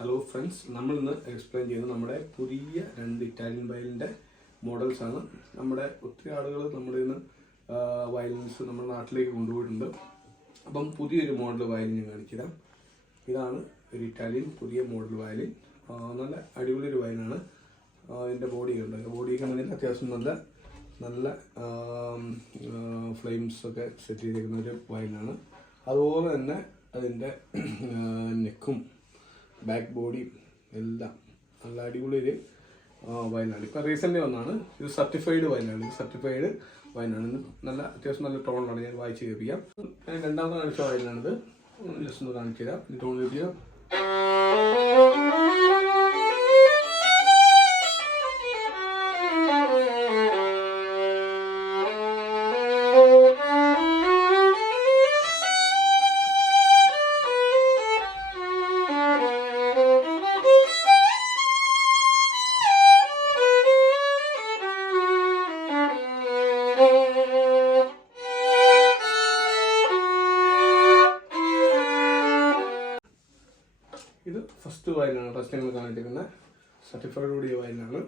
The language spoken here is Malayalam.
ഹലോ ഫ്രണ്ട്സ്, നമ്മളിന്ന് എക്സ്പ്ലെയിൻ ചെയ്യുന്നത് നമ്മുടെ പുതിയ 2 ഇറ്റാലിയൻ വയലിൻ്റെ മോഡൽസാണ്. നമ്മുടെ ഒത്തിരി ആളുകൾ നമ്മുടെ ഇന്ന് വയലിൻസ് നമ്മുടെ നാട്ടിലേക്ക് കൊണ്ടുപോയിട്ടുണ്ട്. അപ്പം പുതിയൊരു മോഡൽ വയലിൻ ഞാൻ കാണിച്ചുതരാം. ഇതാണ് ഒരു ഇറ്റാലിയൻ പുതിയ മോഡൽ വയലിൻ. നല്ല അടിപൊളി ഒരു വയലിനാണ്. ഇതിൻ്റെ ബോഡിയുണ്ട്. ബോഡിയൊക്കെ നല്ല അത്യാവശ്യം നല്ല ഫ്ലെയിംസൊക്കെ സെറ്റ് ചെയ്തിരിക്കുന്ന ഒരു വയലിനാണ്. അതുപോലെ തന്നെ അതിൻ്റെ നെക്കും ബാക്ക് ബോഡിയും എല്ലാം നല്ല അടിപൊളി ഒരു വയലിനാണ്. ഇപ്പം റീസെൻ്റ് വന്നാണ്. ഇത് സർട്ടിഫൈഡ് വയലിനാണ്. നല്ല അത്യാവശ്യം നല്ല ടോണിലാണ്. ഞാൻ വായിച്ച് കേൾപ്പിക്കാം. ഞാൻ രണ്ടാമത് കാണിച്ച വയലിനാണിത്. ജസ്റ്റ് ഒന്ന് കാണിച്ചു തരാം. ടോൺ കേൾപ്പിക്കാം. ഇത് ഫസ്റ്റ് വയലിനാണ്. ഫസ്റ്റ് ഞങ്ങൾ കാണിച്ചിരിക്കുന്ന സർട്ടിഫൈഡ് കൂടിയ വയലിനാണ്.